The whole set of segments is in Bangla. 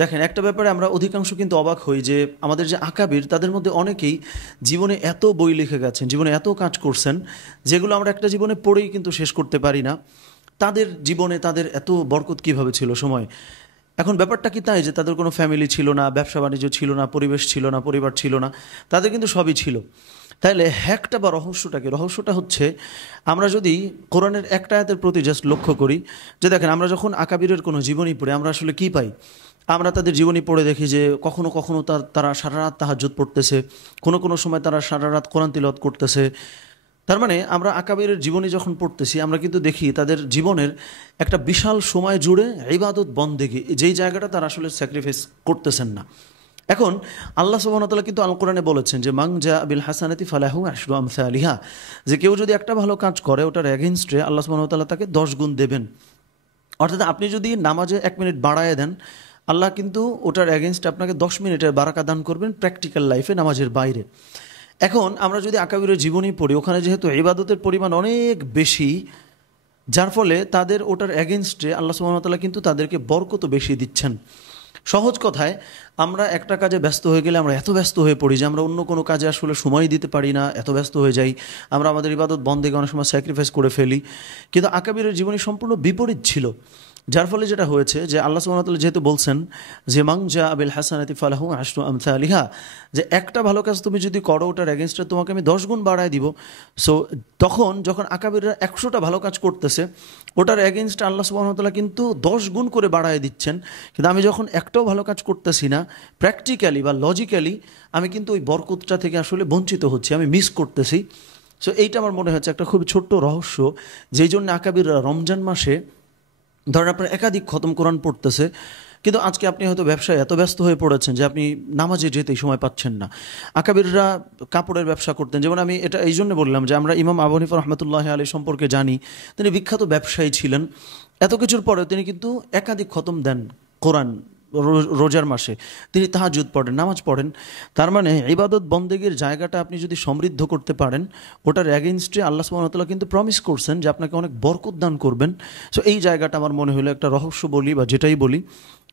দেখেন, একটা ব্যাপারে আমরা অধিকাংশ কিন্তু অবাক হই যে আমাদের যে আকাবির তাদের মধ্যে অনেকেই জীবনে এত বই লিখে গেছেন, জীবনে এত কাজ করছেন, যেগুলো আমরা একটা জীবনে পড়েই কিন্তু শেষ করতে পারি না। তাদের জীবনে তাদের এত বরকত কিভাবে ছিল সময়। এখন ব্যাপারটা কি তাই যে তাদের কোনো ফ্যামিলি ছিল না, ব্যবসা বাণিজ্য ছিল না, পরিবেশ ছিল না, পরিবার ছিল না? তাদের কিন্তু সবই ছিল। তাইলে হ্যাকটা বা রহস্যটা কি? রহস্যটা হচ্ছে, আমরা যদি কোরআনের একটা আয়াতের প্রতি জাস্ট লক্ষ্য করি, যে দেখেন আমরা যখন আকাবিরের কোনো জীবনী পড়ি আমরা আসলে কি পাই? আমরা তাদের জীবনী পড়ে দেখি যে কখনো কখনো তারা সারা রাত তাহাজ্জুদ পড়তেছে, কোনো কোনো সময় তারা সারা রাত কোরআন তিলাওয়াত করতেছে। তার মানে আমরা আকাবিরের জীবনী যখন পড়তেছি আমরা কিন্তু দেখি তাদের জীবনের একটা বিশাল সময় জুড়ে ইবাদত বন্দেগী, যেই জায়গাটা তারা আসলে স্যাক্রিফাইস করতেছেন না। এখন আল্লাহ সুবহানাহু ওয়া তাআলা কিন্তু আল কোরআনে বলেছেন যে মান জা বিল হাসানাতি ফালাহু আশরু আমসালিহা, যে কেউ যদি একটা ভালো কাজ করে ওটার এগেইনস্টে আল্লাহ সুবহানাহু ওয়া তাআলা তাকে 10 গুণ দেবেন। অর্থাৎ আপনি যদি নামাজে 1 মিনিট বাড়ায় দেন, আল্লাহ কিন্তু ওটার এগেইনস্টে আপনাকে 10 মিনিটের বারাকা দান করবেন প্র্যাকটিক্যাল লাইফে, নামাজের বাইরে। এখন আমরা যদি আকাবিরের জীবনী পড়ি, ওখানে যেহেতু ইবাদতের পরিমাণ অনেক বেশি, যার ফলে তাদের ওটার এগেনস্টে আল্লাহ সুবহানাহু ওয়া তাআলা কিন্তু তাদেরকে বরকত বেশি দিচ্ছেন। সহজ কথায়, আমরা একটা কাজে ব্যস্ত হয়ে গেলে আমরা এত ব্যস্ত হয়ে পড়ি যে আমরা অন্য কোনো কাজে আসলে সময় দিতে পারি না, এত ব্যস্ত হয়ে যাই। আমরা আমাদের ইবাদত বন্দেগে অনেক সময় স্যাক্রিফাইস করে ফেলি। কিন্তু আকাবিরের জীবনী সম্পূর্ণ বিপরীত ছিল। যার ফলে যেটা হয়েছে যে আল্লাহ সুবহানাহু ওয়া তাআলা যেহেতু বলছেন যে মান জা বিল হাসানাতি ফালাহু আশরু আমসালিহা, যে একটা ভালো কাজ তুমি যদি করো ওটার এগেনস্টে তোমাকে আমি 10 গুণ বাড়ায় দিব। সো তখন যখন আকাবিররা 100টা ভালো কাজ করতেছে, ওটার এগেনস্টে আল্লাহ সুবহানাহু ওয়া তাআলা কিন্তু 10 গুণ করে বাড়ায় দিচ্ছেন। কিন্তু আমি যখন একটাও ভালো কাজ করতেছি না, প্র্যাকটিক্যালি বা লজিক্যালি আমি কিন্তু ওই বরকতটা থেকে আসলে বঞ্চিত হচ্ছি, আমি মিস করতেছি। সো এইটা আমার মনে হচ্ছে একটা খুব ছোট্ট রহস্য, যেই জন্য আকাবিররা রমজান মাসে ধরেন আপনার একাধিক খতম কোরআন পড়তেছে, কিন্তু আজকে আপনি হয়তো ব্যবসায় এত ব্যস্ত হয়ে পড়েছেন যে আপনি নামাজে যেতেই সময় পাচ্ছেন না। আকাবিররা কাপড়ের ব্যবসা করতেন, যেমন আমি এটা এই জন্য বললাম যে আমরা ইমাম আবু হানিফা রহমতুল্লাহ আলী সম্পর্কে জানি। তিনি বিখ্যাত ব্যবসায়ী ছিলেন। এত কিছুর পরেও তিনি কিন্তু একাধিক খতম দেন কোরআন। রোজার মাসে তিনি তাহাজ্জুদ পড়েন, নামাজ পড়েন। তার মানে ইবাদত বন্দেগীর জায়গাটা আপনি যদি সমৃদ্ধ করতে পারেন, ওটার অ্যাগেইনস্টে আল্লাহ সুবহানাহু ওয়া তাআলা কিন্তু প্রমিস করছেন যে আপনাকে অনেক বরকত দান করবেন। সো এই জায়গাটা আমার মনে হলো একটা রহস্য বলি বা যেটাই বলি,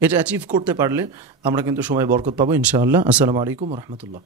এটা অ্যাচিভ করতে পারলে আমরা কিন্তু সময় বরকত পাবো ইনশাআল্লাহ। আসসালামু আলাইকুম ওয়া রাহমাতুল্লাহ।